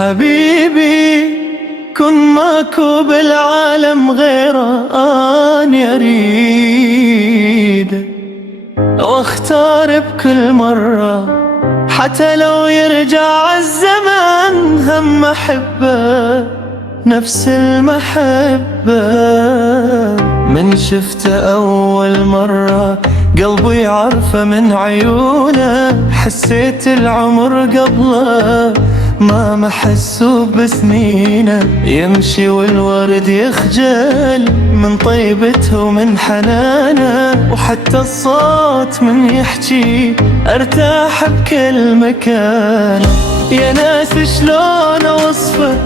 حبيبي كن ماكو بالعالم غيره أنا أريد واختار بكل مرة، حتى لو يرجع الزمن هم أحبه نفس المحبة. من شفته أول مرة قلبي عرفه من عيونه، حسيت العمر قبله ما محسوب بسنينه. يمشي والورد يخجل من طيبته ومن حنانه، وحتى الصوت من يحكي ارتاح بكل مكان. يا ناس شلون اوصفه،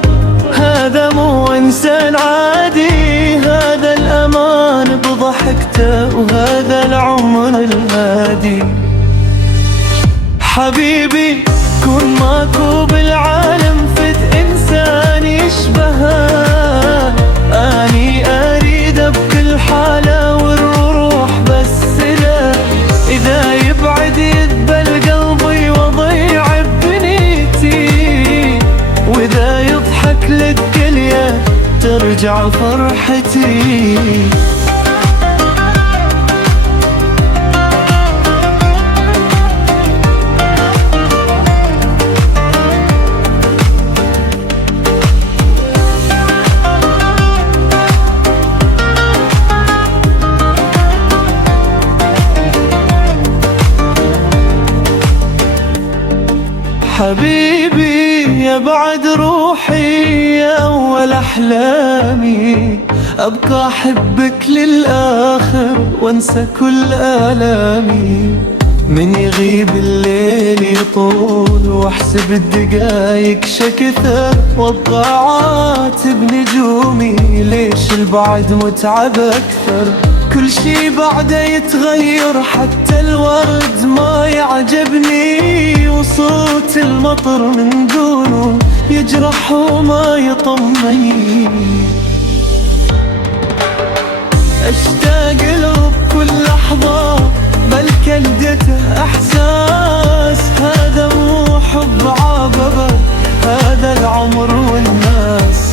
هذا مو انسان عادي، هذا الامان بضحكته وهذا العمر الهادي. حبيبي كون ماكو بالعالم فد انسان يشبهه، اني اريده بكل حاله والروح بس له. اذا يبعد يذبل قلبي واضيع بنيتي، واذا يضحك للدنيا ترجع فرحتي. حبيبي يا بعد روحي يا أول أحلامي، أبقى أحبك للآخر وأنسى كل آلامي. من يغيب الليل يطول وأحسب الدقايق شكثر، وأبقى عاتب نجومي ليش البعد متعب أكثر. كل شي بعده يتغير حتى الورد ما يعجبني، وصوت المطر من دونه يجرح وما يطمني. اشتاق له بكل لحظة بل كلدته احساس، هذا مو حب عاببه هذا العمر والناس.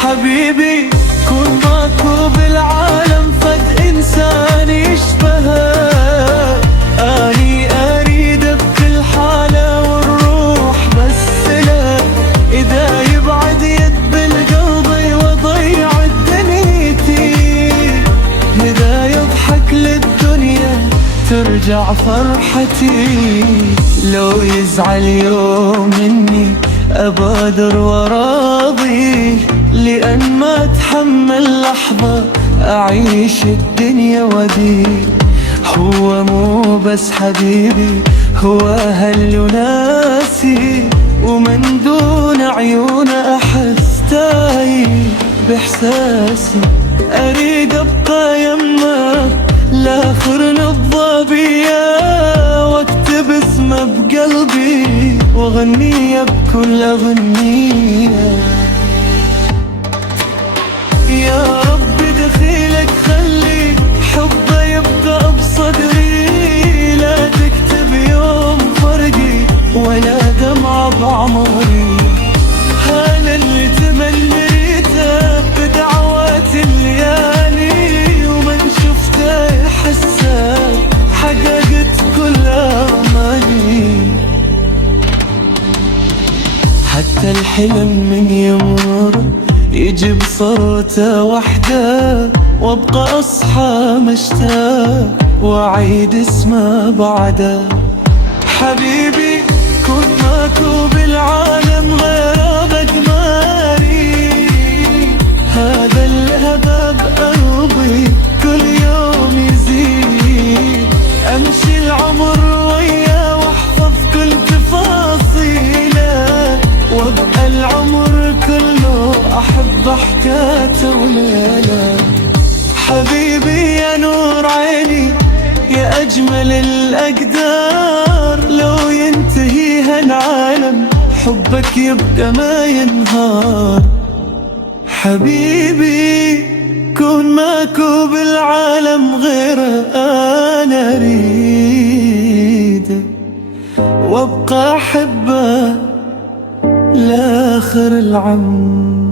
حبيبي كون ماكو بالعالم فد انسان يشبهه، اني اريد بكل حاله والروح بس له. اذا يبعد يذبل قلبي واضيع دنيتي، اذا يضحك للدنيا ترجع فرحتي. لو يزعل يوم مني أبادر وراضي، لأن ما أتحمل لحظة أعيش الدنيا ودي. هو مو بس حبيبي، هو أهل وناسي، ومن دون عيونه أحس تايه بإحساسي. أريد أبقى يمه لآخر نبضة بيا، واكتب اسمه بقلبي واغنيه بكل اغنيه. يا رب دخيلك خلي حبه يبقى بصدري، لا تكتب يوم فرقي ولا دمعة بعمري. هذا اللي تمنيته بدعوات الليالي، ومن شفته حسه حققت كل اماني. حتى الحلم من يمر يجي بصوته وحده، وابقى اصحى مشتاق واعيد اسمه بعده. حبيبي كن ماكو بالعالم غير ابد ماري، هذا الهبه بقلبي كل يوم يزيد. امشي العمر وياه واحفظ كل تفاصيله، وابقى العمر كله احب حكاته وليله. حبيبي يا نور عيني يا اجمل الاقدار، لو ينتهي هالعالم حبك يبقى ما ينهار. حبيبي كون ماكو بالعالم غيره انا اريد، وابقى احبه لا آخر العمر.